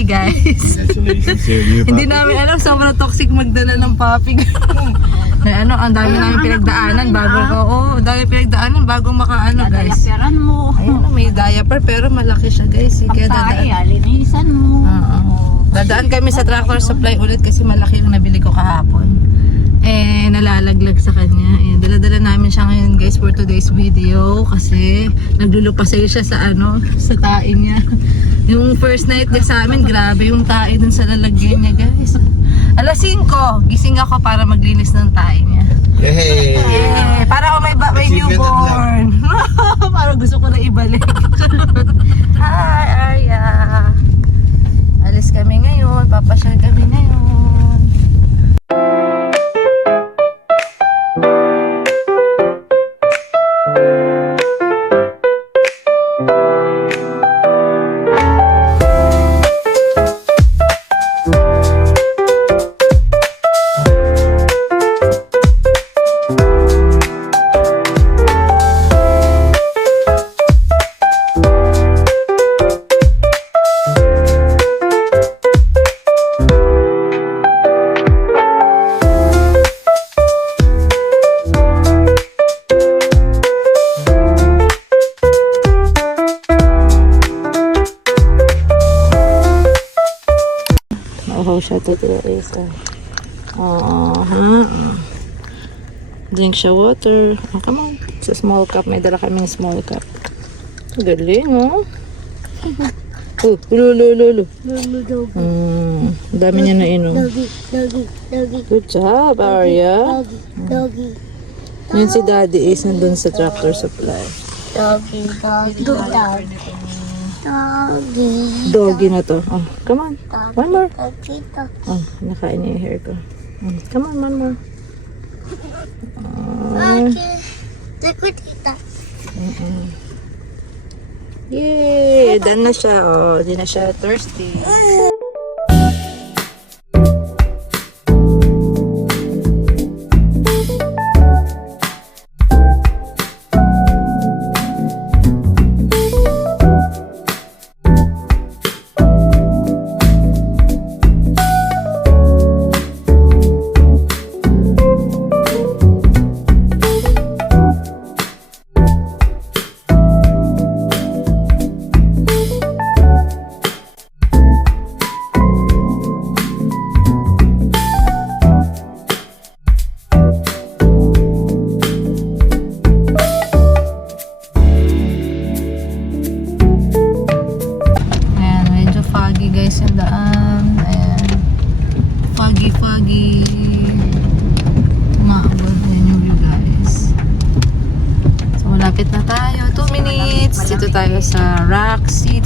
Hi guys. Congratulations, sir. New Hindi namin alam, sobrang toxic magdala ng puppy. na ano, ang dami namin pinagdaanan bago, oo, ang dami pinagdaanan bago makaano guys. Dadayaperan mo. Ayun, may diaper pero malaki siya guys. Kaya dadaan. Pagkain, alinisan mo. Oo. Dadaan kami sa tractor supply ulit kasi malaki yung nabili ko kahapon. Eh, nalalaglag sa kanya. Eh, dala-dala namin siya ngayon guys for today's video kasi naglulupasay siya sa ano, sa tae niya. Yung first night niya sa amin, grabe yung tae dun sa lalagyan niya guys. Alas 5, gising ako para maglinis ng tae niya. Yay! Eh, para ako may, ba- may Siya to isa. Uh-huh. Drink siya water. Oh, come on. Sa small cup. May dala kaming small cup. Galing, oh. Oh, ulo, ulo. Doggy, doggy, Mm, dami niya na inom. doggy, doggy, doggy, Good job, Arya. doggy, doggy, Yun si Daddy Ace nandun sa tractor supply. doggy, doggy, doggy, doggy, Doggy na to. Oh, come on. One more. doggy, doggy. Oh, nakain niya yung hair ko. Mm, come on, one more. Doggy. Liquid tita. Yay! Done na siya. Oh, di na siya thirsty.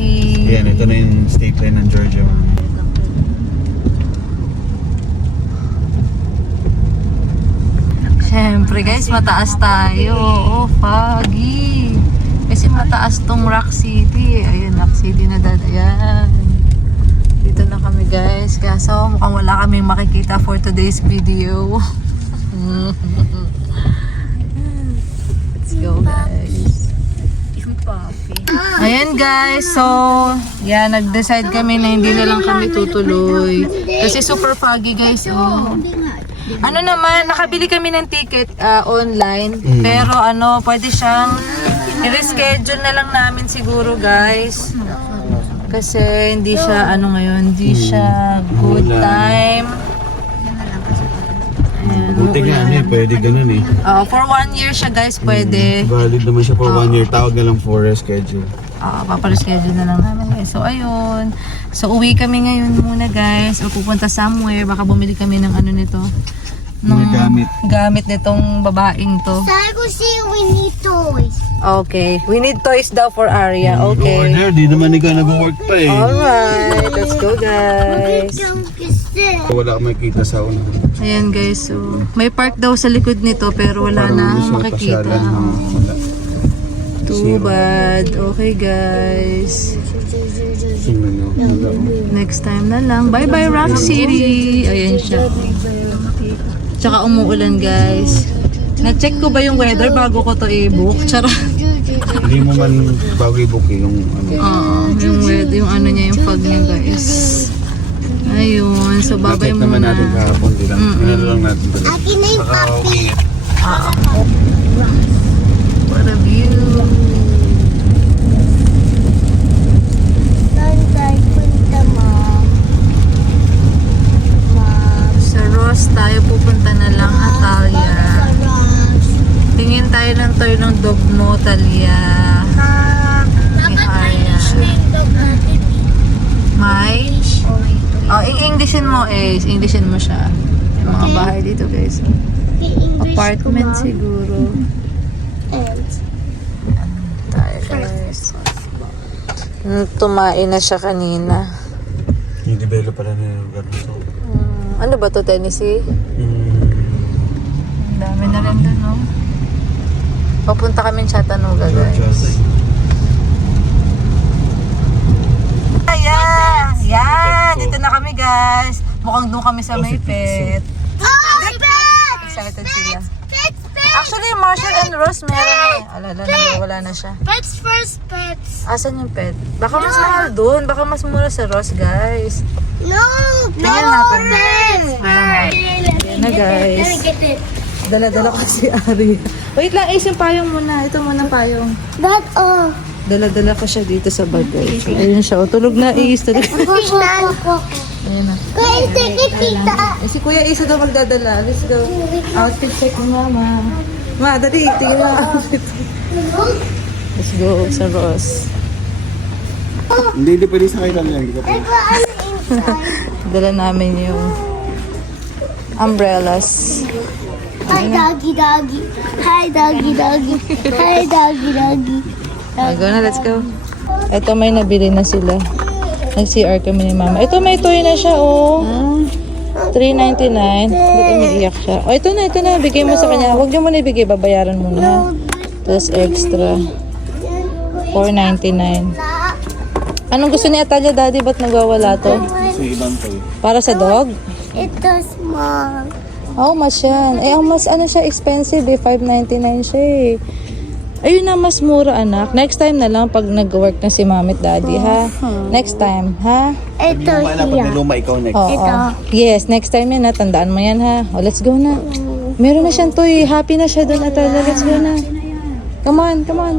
Rock City. Yan, ito na yung state line ng Georgia. Siyempre guys, mataas tayo. Oh, foggy. Kasi mataas tong Rock City. Ayun, Rock City na dad. Ayan. Dito na kami guys. Kaso mukhang wala kaming makikita for today's video. Let's go guys. Ayan guys, so yeah, nag-decide kami na hindi na lang kami tutuloy. Kasi super foggy guys. Oh. Ano naman, nakabili kami ng ticket ah, online. Mm. Pero ano, pwede siyang i-reschedule na lang namin siguro guys. Kasi hindi siya ano ngayon, hindi siya good Wala. time. Ayan, Buti nga, ano eh, pwede ganun eh. Ah, for one year siya guys, pwede. Valid naman siya for one year. Tawag na lang for reschedule. Ah, papareschedule na lang namin guys. So, ayun. So, uwi kami ngayon muna guys. O pupunta somewhere. Baka bumili kami ng ano nito. Mga gamit. Gamit nitong babaeng to. Sabi ko si we need toys. Okay. We need toys daw for Arya. Go Okay. order, di naman ikaw nag-work pa eh. Alright. Let's go guys. Wala kang makikita sa una. Ayan guys. So, may park daw sa likod nito pero wala Parang na hindi siya makikita. pasyalan. no? Wala. Too bad. Okay guys. Tingnan nyo. Wala. Next time na lang. Bye bye Rock City. Ayan siya. Tsaka umuulan guys. Na-check ko ba yung weather bago ko to i-book? Tsara. Hindi mo man bago i-book eh, yung ano. Oo, yung weather, yung ano niya, yung fog niya guys. So, babay Na-check naman muna. natin kahapon. Di lang. Ano lang natin. Akin na yung puppy. okay. What a view. Saan tayo punta, Mom? Mom. Sa Ross tayo pupunta na lang, Atalia. Sarap. Tingin tayo ng toy ng dog mo, Talia. Mom. Dapat Arya. Irish na yung dog natin. May? Oh, i-Englishin mo, Ace. Englishin mo siya. Yung mga Okay. bahay dito, guys. I-English ko, Apartment Mom. Siguro. And Tayo, guys. Hmm, Tumain na siya kanina. I-develop pala na yung lugar nito. Hmm, ano ba to, Tennessee? Hmm. Ang dami na rin dun, no? Papunta kami sa Chattanooga, guys. Ayan! Yan! Dito na kami, guys. Mukhang doon kami sa may pet. Oh, pets! Excited sila. Pets, Actually, Marshall and Ross meron eh. Alala na, wala na siya. Pets first, pets. Asan yung pet? Baka mas mahal doon. Baka mas mura sa Ross, guys. No, no, Tingnan natin. pets. Ayan na, guys. Let me get it. Dala-dala ko si Ari. Wait lang, Ace, yung payong muna. Ito muna payong. That, oh. Dala-dala ko siya dito sa bag. guys. Ayun siya. O, tulog na, Ace. Tulog. Ayun na. Eh, si Kuya Ace daw magdadala. Let's go. Outfit check mo, mama. Ma, dali. Tingin mo ang outfit. Let's go sa Ross. Hindi, hindi pwede sa kayo lang. Hindi ka pwede. Ito, ano inside? Dala namin yung umbrellas. Hi, doggy, doggy. Hi, doggy, doggy. Hi, doggy, doggy. Ah, go na, let's go. Ito may nabili na sila. Nag-CR kami ni mama. Ito may toy na siya, oh. 3.99. Ba't umiiyak siya? Oh, ito na, ito na. Bigay mo sa kanya. Huwag niyo muna ibigay. Babayaran mo na, ha? Tapos extra. 4.99. Anong gusto ni Atalia, daddy? Ba't nagwawala to? Sa ibang toy. Para sa dog? Ito, small. How much yan? Eh, ang mas ano siya, expensive eh. 5.99 siya eh. Ayun na, mas mura anak. Next time na lang pag nag-work na si mami at daddy, ha? Next time, ha? Ito, Luma na, pag siya. niluma, ikaw next. Oo. Ito. Yes, next time yan ha. Tandaan mo yan ha. O, let's go na. Meron na siyang toy. Happy na siya doon, Atala. Let's go na. Come on, come on.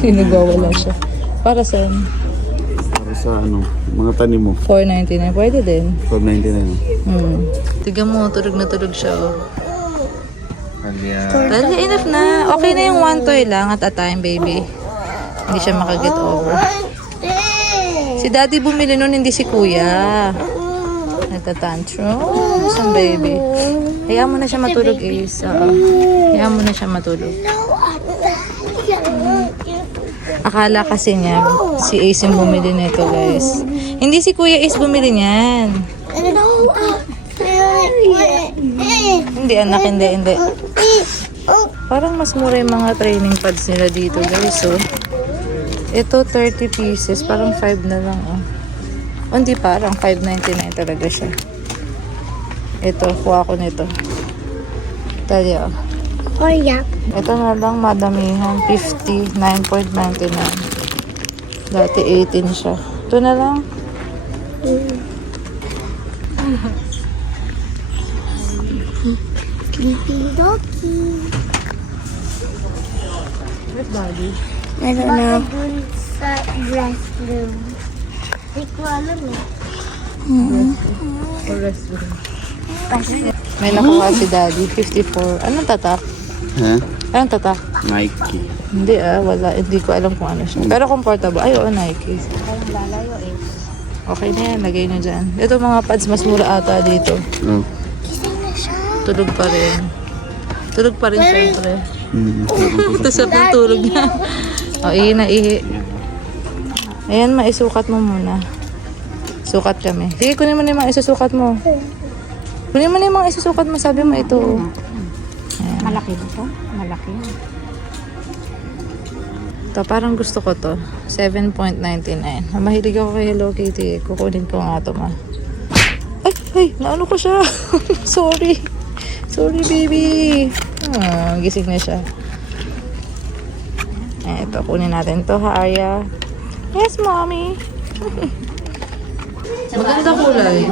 Nagwawala siya. Para sa Para sa ano, mga tanim mo. 4.99. Pwede din. 499. Hmm. Tiga mo, tulog na tulog siya. Oh. Well, enough na. Okay na yung one toy lang at a time, baby. Hindi siya makaget over. Si daddy bumili nun, hindi si kuya. Nagtatantrum. Isang baby. Hayaan mo na siya matulog, Ace. Oo. Hayaan mo na siya matulog. Akala kasi niya, si Ace yung bumili nito, guys. Hindi si Kuya Ace bumili niyan. Hindi, anak, hindi, hindi. Parang mas mura yung mga training pads nila dito, guys. So, ito 30 pieces, parang 5 na lang, oh. Oh, hindi parang 5.99 talaga siya. Ito, kuha ko nito. Tali, oh. Oh, yeah. Ito na lang, madamihan. 50, 9.99. Dati 18 siya. Ito na lang. Sleepy doggy. Wait, daddy. I don't know. dun sa restroom. Hindi ko alam eh. May nakuha si daddy. 54. Anong tatak? Ha? Anong tatak? Nike. Hindi ah, wala. Hindi ko alam kung ano siya. Pero comfortable. Ay, oo, Nike. Okay na yan, lagay na dyan. Ito mga pads, mas mura ata dito. Gising na siya. Tulog pa rin. Tulog pa rin, syempre. Mm. Tapos ng tulog na. O, ihi na, ihi. Ayan, maisukat mo muna. Sukat kami. Sige, kunin mo na yung mga isusukat mo. Kunin mo na yung mga isusukat mo. Sabi mo ito. oh. Malaki ba to? Malaki. Ito, parang gusto ko to. 7.99. Mahilig ako kay Hello Kitty. Kukunin ko nga to, ma. Ay, ay, naano ko siya. Sorry. Sorry, baby. Ah, gising na siya. Eh, ito, kunin natin to, ha, Arya? Yes, mommy. Maganda kulay.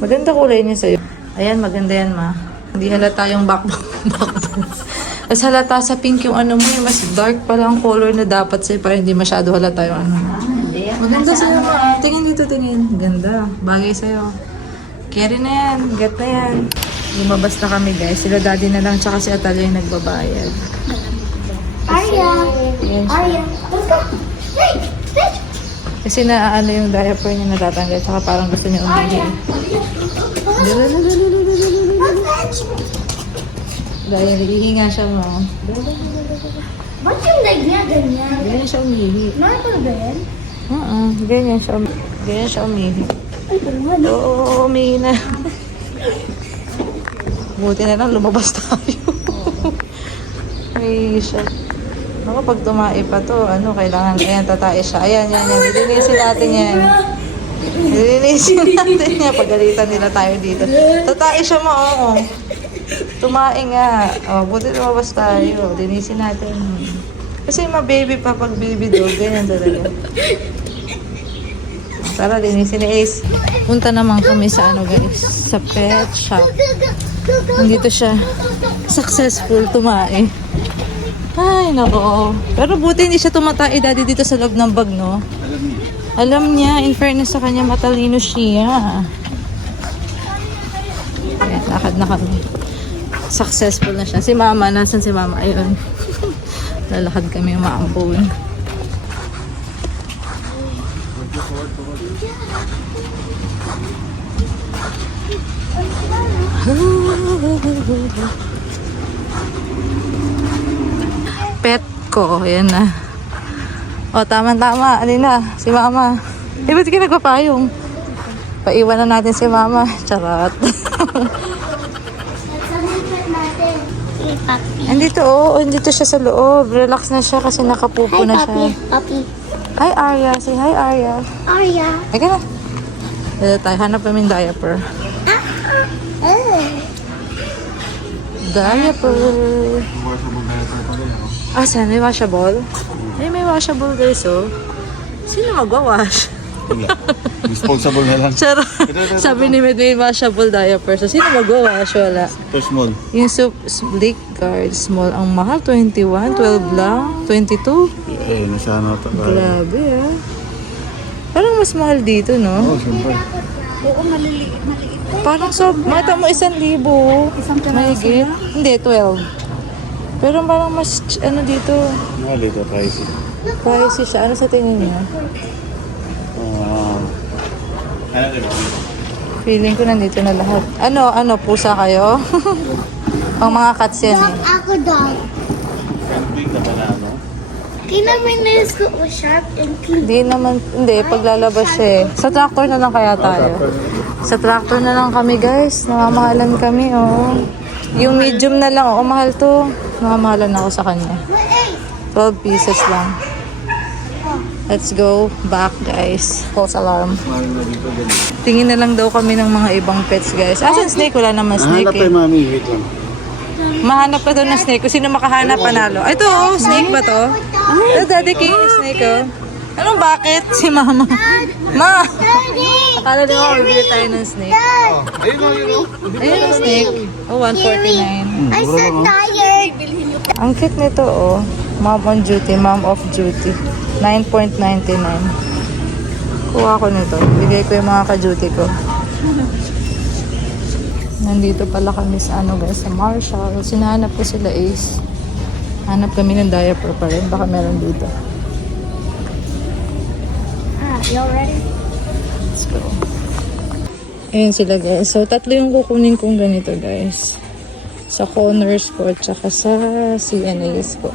Maganda kulay niya sa'yo. Ayan, maganda yan, ma. Hindi halata yung backbone. backbone. Mas halata sa pink yung ano mo, yung mas dark pala ang color na dapat sa'yo para hindi masyado halata yung ano. Maganda sa'yo, ma. Tingin dito, tingin. Ganda. Bagay sa'yo. Carry na yan. Get na yan. Lumabas na kami, guys. Sila daddy na lang, tsaka si Atalia yung nagbabayad. Arya. Yes. Arya. Let's go. Hey, hey. Kasi naaano yung diaper niya natatanggal, tsaka parang gusto niya umihi. Dahil naghihinga siya mo. Ba't yung leg niya ganyan? Ganyan siya umihi. Normal ba yan? Oo, ganyan siya, umi- ganyan siya umihi. Ay. Oo, umihi na. Buti na lang lumabas tayo. Umihi siya. Ako, pag tumae pa to, ano, kailangan, ayan, tatae siya. Ayan, yan, yan. Lilinisin natin yan. Lilinisin natin yan. Pagalitan nila tayo dito. Tatae siya mo, oo. Tumae nga. Oh, buti lumabas tayo. Linisin natin. Kasi ma-baby pa pag baby dog. Ganyan talaga. Tara, linisin ni Ace. Punta naman kami sa ano guys, sa pet shop. Nandito siya. Successful tumae. Ay, nako. Pero buti hindi siya tumatae daddy dito sa loob ng bag, no? Alam niya, in fairness sa kanya, matalino siya. Ayan, lakad na kami. Successful na siya. Si mama, nasan si mama? Ayun. Lalakad kami umaambon. Pet ko. Ayan na. O, tama-tama. Alin na. Si mama. Eh, ba't ka nagpapayong? Paiwan na natin si mama. Charot. Andito, oo. andito siya sa loob. Relax na siya kasi nakapupo Hi, na papi. siya. Papi. Hi, Arya. Say hi, Arya. Arya. Eka na. Dito tayo. Hanap namin diaper. Oh. Diaper. Washable diaper pa rin, oh. Ah, saan? May washable? Ay, may washable guys, oh. Sino magwawash? Wala. Disposable na lang. Charot. Sabi ni Med, may washable diaper. So, sino magwawash? Wala. Ito small. Yung soup, Sleek Guard Small, ang mahal, 21, 12 lang, 22. Eh, nasa ano ito. Grabe, ah. Parang mas mahal dito, no? Oo, siyempre. Oo, maliliit, maliit. Parang so, mata mo isang libo. Isang piraso Mahigit. Hindi, 12. Pero parang mas, ano dito, Mahal ito, pricey. pricey siya. Ano sa tingin niya? Ah. ano diba? Feeling ko nandito na lahat. Ano, ano, pusa kayo? Ang mga cats yan Dog, eh. ako dog. Camping ka pala, no? Kinaminis ko o clean. Hindi naman, hindi, paglalabas siya eh. Sa tractor na lang kaya tayo. Sa tractor na lang kami guys. Namamahalan kami, oh. Yung medium na lang, oh, mahal to. Namamahalan ako sa kanya. 12 pieces lang. Let's go back, guys. False alarm. Tingin na lang daw kami ng mga ibang pets, guys. Asan snake? Wala naman snake eh. tayo, mami. Wait lang. Mahanap pa daw ng snake. Kung sino makahanap, panalo. Ay, ito, oh, snake ba to? Ito, Daddy King, snake, oh. Anong bakit? Si Mama. Ma! Akala nyo ako, bibili tayo ng snake. Dad! Ayun, ayun, oh. Ayun ang snake. Oh, 149. I'm so tired. Ang cute nito, oh. Mom on duty, mom off duty. 9.99. Kuha ko nito. Bigay ko yung mga ka-duty ko. Nandito pala kami sa ano guys, sa Marshall. Sinahanap ko sila Ace. Hanap kami ng diaper pa rin. Baka meron dito. You ready? Let's go. Ayan sila guys. So, tatlo yung kukunin kong ganito guys. Sa corners ko at saka sa CNAs ko.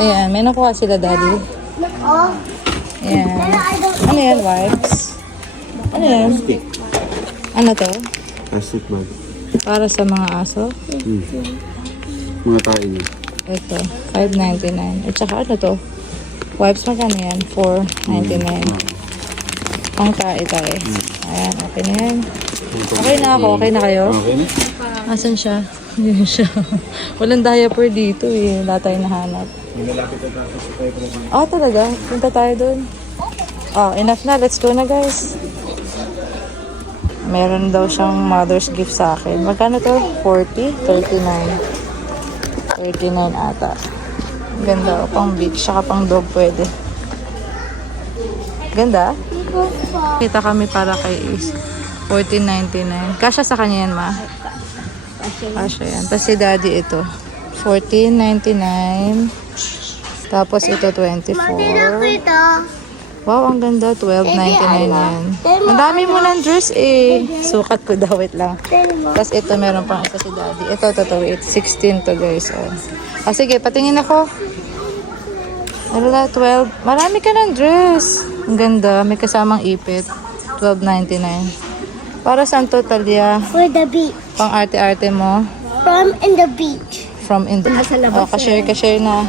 Ayan, may nakuha sila daddy. Look, oh. Ayan. Ano yan, wipes? Ano yan? Ano to? Plastic bag. Para sa mga aso? Hmm. Mga tayo. Ito, 5.99. At saka ano to? Wipes magkano yan? 4.99. Pang tae-tae. Ayan, okay na yan. Okay na ako, okay na kayo? Okay na? Asan siya? Hindi siya. Walang diaper dito eh. Wala nahanap. Tayo pala. Oh, talaga? Punta tayo dun. Oh, enough na. Let's go na, guys. Meron daw siyang mother's gift sa akin. Magkano to? 40? 39. 39 ata. Ganda. oh. Pang beach. Saka pang dog pwede. Ganda? Kita kami para kay Ace. 14.99. Kasha sa kanya yan, ma? Kasha yan. Tapos si daddy ito. 14.99. Tapos ito 24. Ito. Wow, ang ganda. 12.99 yan. Ang dami mo ng dress eh. Sukat ko daw. Wait lang. Tapos ito, meron pang isa si daddy. Ito, ito, ito. Wait, 16 to guys. Oh. Ah, sige, patingin ako. Ano na, 12. Marami ka ng dress. Ang ganda. May kasamang ipit. 12.99. Para saan to, Talia? For the beach. Pang arte-arte mo? From in the beach. From in Nasa labas Oh, ka-share, ka-share na.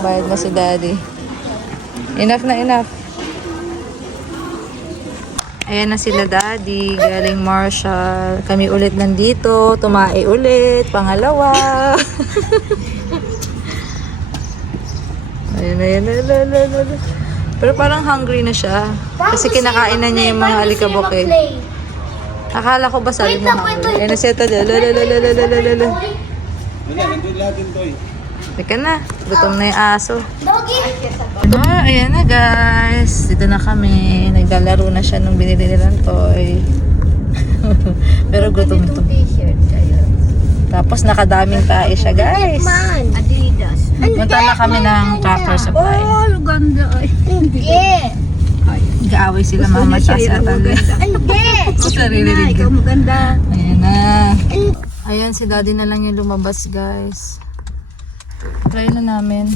Bayad mo si daddy. Enough na enough. Ayan na sila daddy, galing Marshall. Kami ulit nandito, tumae ulit, pangalawa. ayun, ayun, ayun, ayun, ayun, ayun. Pero parang hungry na siya. Kasi kinakain na niya yung mga alikabok eh. Akala ko ba sabi mo hungry? Ayun na siya tala, lalalalalalala. Wala, nandun lahat yung toy. Teka na, gutom na yung aso. Doggy. Ah, ayan na guys. Dito na kami. Naglalaro na siya nung binili nilang toy. Pero gutom to. T-shirt kayo. Tapos nakadaming tae siya guys. Man. Adidas. Punta na kami ng tractor supply. Oh, ganda ay. Hindi. Nag-aaway sila mama sa siya, sa maganda. Hindi. Sa Na, naririnig ikaw maganda. Ayan na. Ayan, si daddy na lang yung lumabas guys. Try na namin.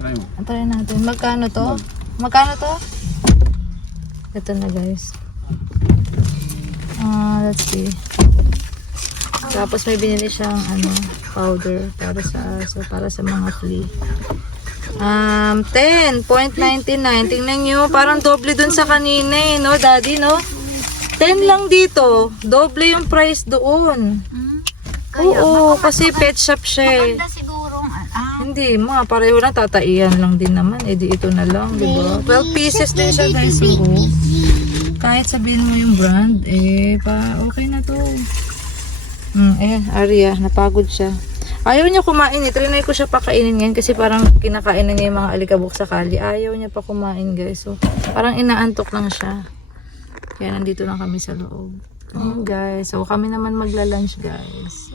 Try mo. Try natin. Magkano to? Magkano to? Ito na guys. Ah, let's see. Tapos may binili siyang ano, powder para sa aso, para sa mga flea. Um, 10.99. Tingnan nyo, parang doble dun sa kanina eh, no, daddy, no? 10 lang dito. Doble yung price doon. Oo, kasi pet shop siya eh. Hindi, mga pareho lang, tataiyan lang din naman. Eh di ito na lang, di ba? 12 pieces din siya guys. Oo. Kahit sabihin mo yung brand, eh, pa, okay na to. Hmm, eh, Aria, napagod siya. Ayaw niya kumain eh. Trinay ko siya pakainin ngayon kasi parang kinakain na niya yung mga alikabok sa kali. Ayaw niya pa kumain guys. So, parang inaantok lang siya. Kaya nandito lang kami sa loob. Ayun guys. So, kami naman magla-lunch guys.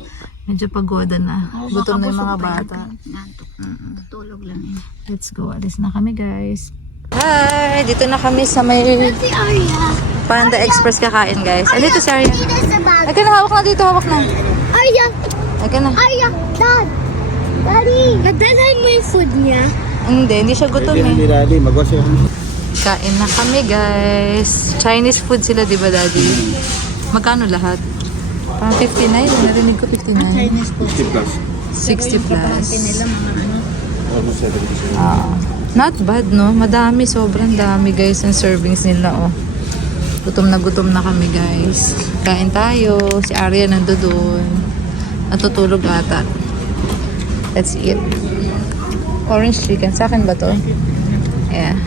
Medyo pagoda na. Gutom na yung mga bata. nantok. Tutulog lang yun. Let's go. Alis na kami, guys. Hi! Dito na kami sa may Si Arya. Panda Express kakain, guys. Andito si Arya. Dito sa bag. Ay ka na, hawak na dito, hawak na. Arya. Ay ka na. Arya. Dad. Daddy. Nadalhan mo yung food niya. Hindi, hindi siya gutom eh. Daddy, magwas yun. Kain na kami, guys. Chinese food sila, di ba, Daddy? Magkano lahat? Parang 59. Narinig ko 59. Chinese po. 50 plus. 60 plus. Nila mga ano. Almost 70. Ah, not bad, no? Madami, sobrang dami, guys, ang servings nila, oh. Gutom na gutom na kami, guys. Kain tayo. Si Arya nandoon. Natutulog ata. Let's eat. Orange chicken. Sa akin ba to? Yeah.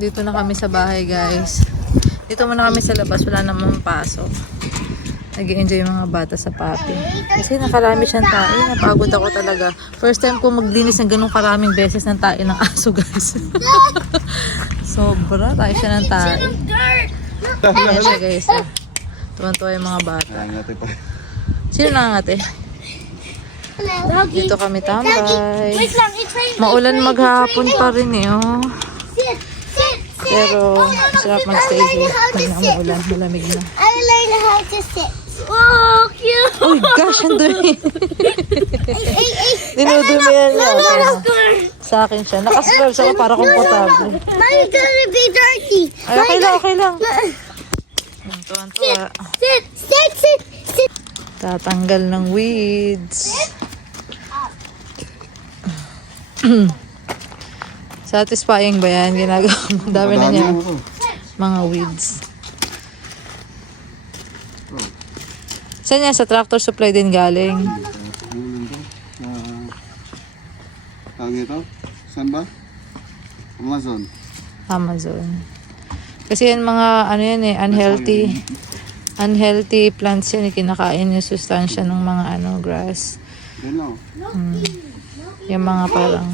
Dito na kami sa bahay, guys. Dito muna kami sa labas. Wala namang pasok. Nag enjoy yung mga bata sa papi. Kasi nakarami siyang tae. Napagod ako talaga. First time ko maglinis ng ganun karaming beses ng tae ng aso, guys. Sobra. Tayo siya ng tae. Ayan siya, guys. ah. Tuwan-tuwa yung mga bata. Sino nangangate? Dito kami tambay. Maulan maghapon pa rin eh, oh. Pero, Oh, sarap magstay here. Pag na sit. umuulan, malamig na. I learned how to sit. Oh, cute. Uy, gosh, ang dumi. Ay, ay, ay. Dinudumi yan niya. Girl. Sa akin siya. Nakaswerve ako para komportable. Mine's gonna be dirty. Ay, okay lang, okay lang. Tuwan-tuwa. Sit. Sit. Sit. Sit. Tatanggal ng weeds. Satisfying ba yan? Ginagawa mo. Dami na niya. Ako. Mga weeds. Saan yan? Sa tractor supply din galing. nito? Saan ba? Amazon. Amazon. Kasi yan mga, ano yan eh, unhealthy. Unhealthy plants yan, eh, kinakain yung sustansya ng mga ano, grass. Lang. Yung mga parang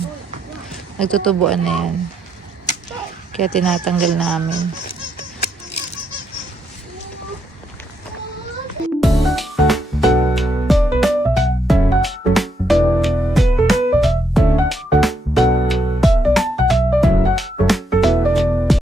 nagtutubuan na yan. Kaya tinatanggal namin.